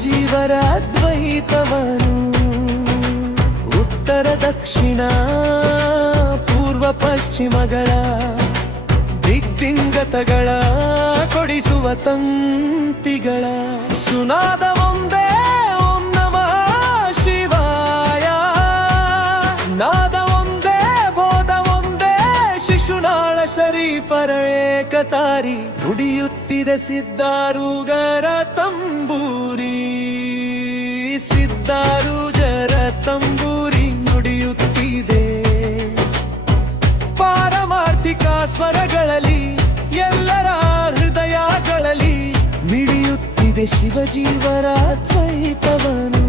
ಶಿವಜೀವರ ಅದ್ವೈತವನು ಉತ್ತರ ದಕ್ಷಿಣ ಪೂರ್ವ ಪಶ್ಚಿಮಗಳ ದಿಗ್ದಿಂಗತಗಳ ಕೊಡಿಸುವ ತಂತಿಗಳ ಸುನಾದ ಒಂದೇ ಓಂ ನಮಃ ಶಿವಾಯ. ನಾದ ಒಂದೇ ಬೋಧ ಒಂದೇ ಶಿಶುನಾಳ ಶರೀಫರ ಏಕತಾರಿ ನುಡಿಯುತ್ತಿದೆ ಸಿದ್ಧಾರೂಗರ ತಂಬೂರಿ. ಸಿದ್ಧಾರೂಜರ ತಂಬೂರಿ ನುಡಿಯುತ್ತಿದೆ ಪಾರಮಾರ್ಥಿಕ ಸ್ವರಗಳಲ್ಲಿ ಎಲ್ಲರ ಹೃದಯಗಳಲ್ಲಿ ಮಿಡಿಯುತ್ತಿದೆ ಶಿವಜೀವರ ಅದ್ವೈತವನು.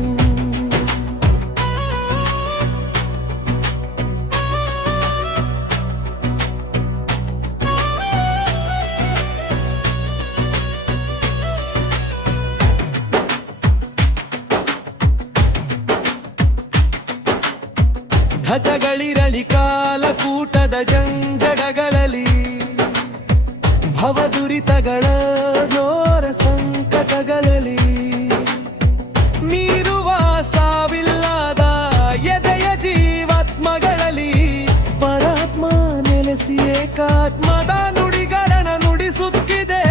ಘಟಗಳಿರಲಿ ಕಾಲಕೂಟದ ಜಂಜಡಗಳಲ್ಲಿ ಭವದುರಿತಗಳ ಘೋರ ಸಂಕಟಗಳಲ್ಲಿ ಮೀರುವ ಸಾವಿಲ್ಲದ ಎದೆಯ ಜೀವಾತ್ಮಗಳಲ್ಲಿ ಪರಾತ್ಮ ನೆಲೆಸಿ ಏಕಾತ್ಮದ ನುಡಿಗಳನ ನುಡಿಸುತ್ತಿದೆ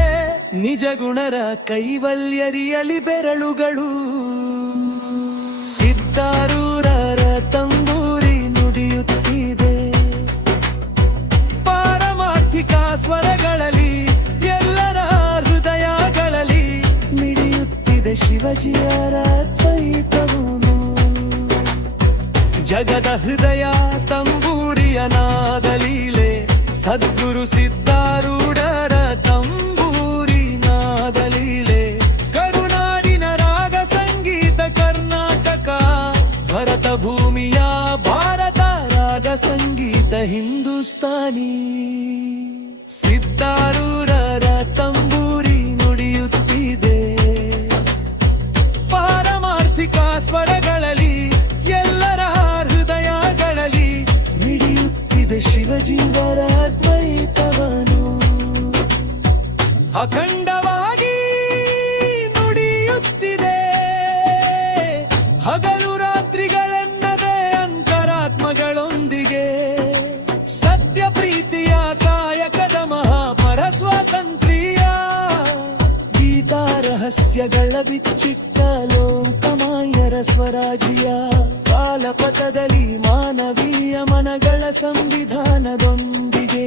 ನಿಜ ಗುಣರ ಕೈವಲ್ಯರಿಯಲಿ ಬೆರಳುಗಳು. ಸಿದ್ಧಾರೂರರ ತಂಬೂರಿ ನುಡಿಯುತ್ತಿದೆ ಪಾರಮಾರ್ಥಿಕ ಸ್ವರಗಳಲ್ಲಿ ಎಲ್ಲರ ಹೃದಯಗಳಲ್ಲಿ ಮಿಡಿಯುತ್ತಿದೆ ಶಿವಜಿಯರ ಅದ್ವೈತವನು. ಜಗದ ಹೃದಯ ತಂಬೂರಿಯ ನಾದಲೀಲೆ ಸದ್ಗುರು ಸಿದ್ಧಾರೂಢರ ತಂಬೂರಿ ನಾದಲೀಲೆ. ಕರುನಾಡಿನ ರಾಗ ಸಂಗೀತ ಕರ್ನಾಟಕ ಭರತ ಭೂಮಿಯ ಭಾರತ ರಾಗ ಸಂಗೀತ ಹಿಂದೂಸ್ತಾನಿ. ಸಿದ್ಧಾರೂರರ ತಂಬೂರಿ ನುಡಿಯುತ್ತಿದೆ ಪಾರಮಾರ್ಥಿಕ ಸ್ವರಗಳಲ್ಲಿ ಎಲ್ಲರ ಹೃದಯಗಳಲ್ಲಿ ಮಿಡಿಯುತ್ತಿದೆ ಶಿವಜೀವರ ಅದ್ವೈತವನು. ಅಖಂಡವಾಗಿ ನುಡಿಯುತ್ತಿದೆ ಹಗಲು ರಾತ್ರಿಗಳೆನ್ನದೆ ಅಂತರಾತ್ಮಗಳೊಂದಿಗೆ. ಸತ್ಯ ಪ್ರೀತಿಯ ಕಾಯಕದ ಮಹಾಪರ ಸ್ವಾತಂತ್ರ್ಯ ಗೀತಾ ರಹಸ್ಯಗಳ ಬಿಚ್ಚಿಟ್ಟ ಲೋಕಮಾಯರ ಸ್ವರಾಜ್ಯ. ಕಾಲಪಥದಲ್ಲಿ ಮಾನವೀಯ ಮನಗಳ ಸಂವಿಧಾನದೊಂದಿಗೆ